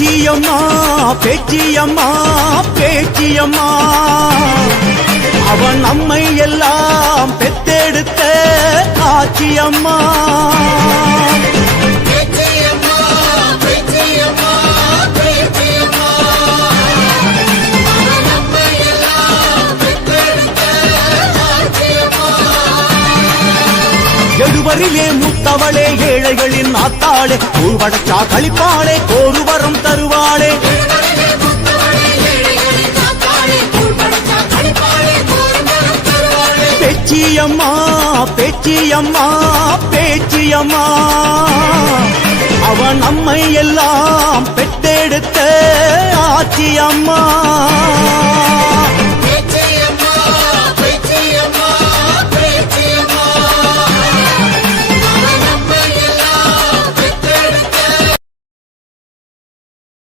பேச்சியம்மா பேச்சியம்மா பேச்சியம்மா அவன் நம்மை எல்லாம் பெத்தெடுத்த ஆச்சியம்மா. எழுவரிலே மூத்தவளே ஏழைகளின் ஆத்தாளே ஊழ்வடச்சா கழிப்பாளே கோருவரம் தருவாளே. பேச்சியம்மா பேச்சியம்மா பேச்சியம்மா அவன் நம்மை எல்லாம் பெத்தெடுத்த ஆச்சியம்மா.